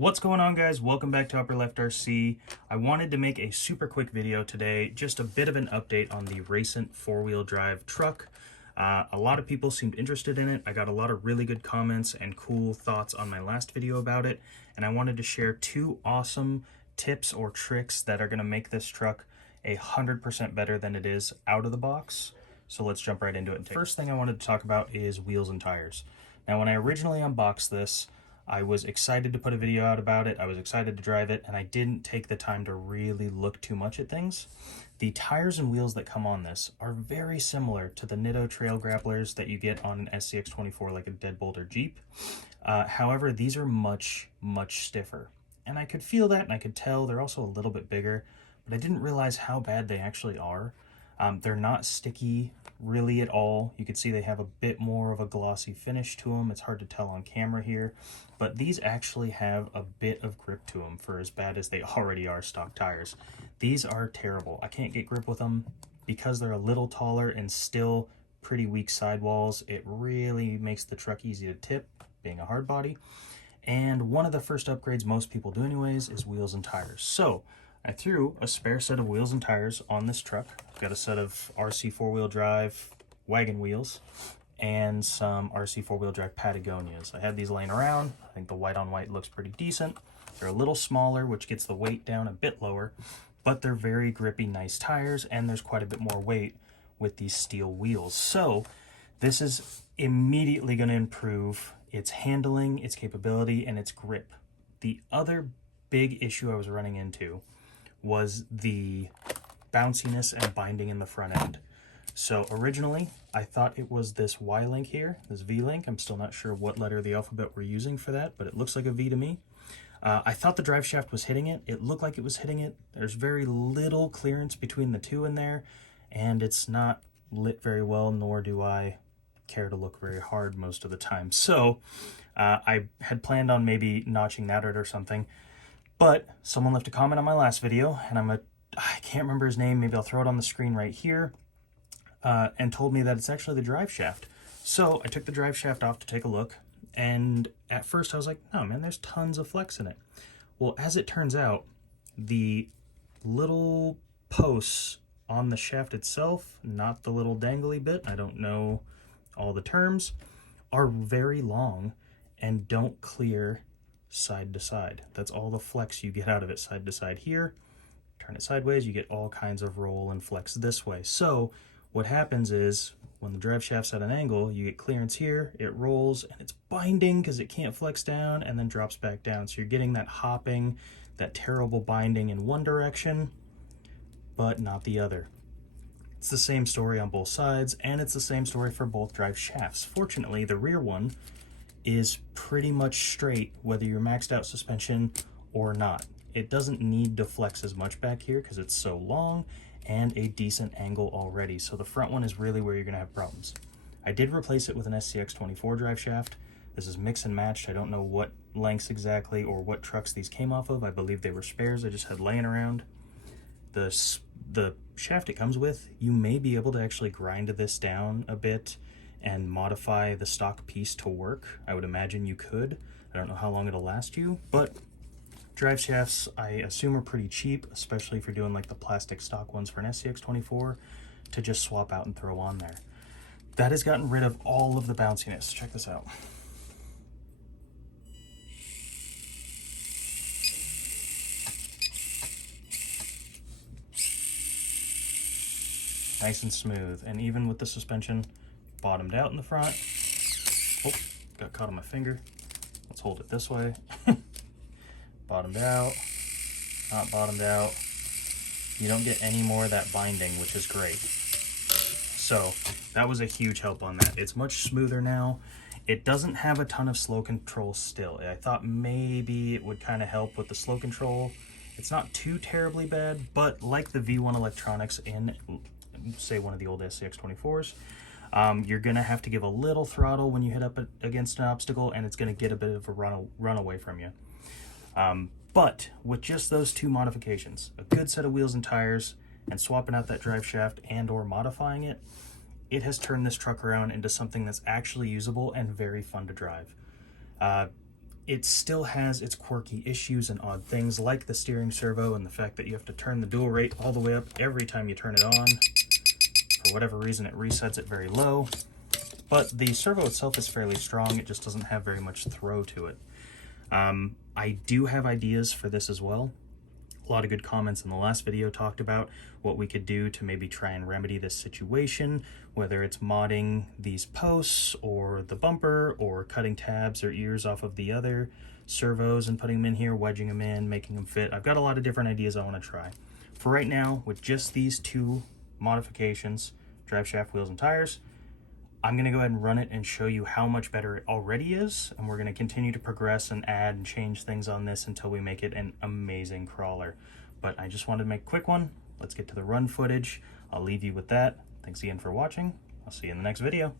What's going on, guys? Welcome back to Upper Left RC. I wanted to make a super quick video today, just a bit of an update on the Racent four-wheel drive truck. A lot of people seemed interested in it. I got a lot of really good comments and cool thoughts on my last video about it, and I wanted to share two awesome tips or tricks that are going to make this truck 100% better than it is out of the box. So let's jump right into it. First thing I wanted to talk about is wheels and tires. Now, when I originally unboxed this, I was excited to put a video out about it. I was excited to drive it, and I didn't take the time to really look too much at things. The tires and wheels that come on this are very similar to the Nitto trail grapplers that you get on an SCX24 like a Deadbolt or Jeep. However, these are much stiffer. And I could feel that, and I could tell they're also a little bit bigger, but I didn't realize how bad they actually are. They're not sticky really at all. You can see they have a bit more of a glossy finish to them. It's hard to tell on camera here, but these actually have a bit of grip to them for as bad as they already are stock tires. These are terrible. I can't get grip with them because they're a little taller and still pretty weak sidewalls. It really makes the truck easy to tip, being a hard body. And one of the first upgrades most people do anyways is wheels and tires. So I threw a spare set of wheels and tires on this truck. I've got a set of RC four-wheel drive wagon wheels and some RC four-wheel drive Patagonias. I had these laying around. I think the white on white looks pretty decent. They're a little smaller, which gets the weight down a bit lower, but they're very grippy, nice tires, and there's quite a bit more weight with these steel wheels. So this is immediately going to improve its handling, its capability, and its grip. The other big issue I was running into was the bounciness and binding in the front end. So originally, I thought it was this Y-link here, this V-link. I'm still not sure what letter of the alphabet we're using for that, but it looks like a V to me. I thought the drive shaft was hitting it. It looked like it was hitting it. There's very little clearance between the two in there, and it's not lit very well, nor do I care to look very hard most of the time. So I had planned on maybe notching that out or something. But someone left a comment on my last video, and I can't remember his name, maybe I'll throw it on the screen right here, and told me that it's actually the drive shaft. So I took the drive shaft off to take a look, and at first I was like, no man, there's tons of flex in it. Well, as it turns out, the little posts on the shaft itself, not the little dangly bit, I don't know all the terms, are very long and don't clear side to side. That's all the flex you get out of it side to side here. Turn it sideways, you get all kinds of roll and flex this way. So what happens is when the drive shaft's at an angle, you get clearance here, it rolls, and it's binding because it can't flex down and then drops back down. So you're getting that hopping, that terrible binding in one direction, but not the other. It's the same story on both sides, and it's the same story for both drive shafts. Fortunately, the rear one is pretty much straight whether you're maxed out suspension or not. It doesn't need to flex as much back here because it's so long and a decent angle already. So the front one is really where you're going to have problems. I did replace it with an SCX24 drive shaft. This is mix and matched. I don't know what lengths exactly or what trucks these came off of. I believe they were spares I just had laying around. The shaft it comes with, you may be able to actually grind this down a bit and modify the stock piece to work. I would imagine you could. I don't know how long it'll last you, but drive shafts I assume are pretty cheap, especially if you're doing like the plastic stock ones for an SCX24 to just swap out and throw on there. That has gotten rid of all of the bounciness. Check this out. Nice and smooth, and even with the suspension bottomed out in the front. Oh, got caught on my finger. Let's hold it this way. Bottomed out, not bottomed out. You don't get any more of that binding, which is great. So that was a huge help on that. It's much smoother now. It doesn't have a ton of slow control still. I thought maybe it would kind of help with the slow control. It's not too terribly bad, but like the V1 electronics in, say, one of the old SCX24s, you're going to have to give a little throttle when you hit up against an obstacle, and it's going to get a bit of a run away from you. But with just those two modifications, a good set of wheels and tires, and swapping out that drive shaft and or modifying it, it has turned this truck around into something that's actually usable and very fun to drive. it still has its quirky issues and odd things, like the steering servo and the fact that you have to turn the dual rate all the way up every time you turn it on. For whatever reason, it resets it very low. But the servo itself is fairly strong, it just doesn't have very much throw to it. I do have ideas for this as well. A lot of good comments in the last video talked about what we could do to maybe try and remedy this situation, whether it's modding these posts or the bumper or cutting tabs or ears off of the other servos and putting them in here, wedging them in, making them fit. I've got a lot of different ideas I want to try. For right now, with just these two modifications, drive shaft, wheels, and tires, I'm going to go ahead and run it and show you how much better it already is, and we're going to continue to progress and add and change things on this until we make it an amazing crawler. But I just wanted to make a quick one. Let's get to the run footage. I'll leave you with that. Thanks again for watching. I'll see you in the next video.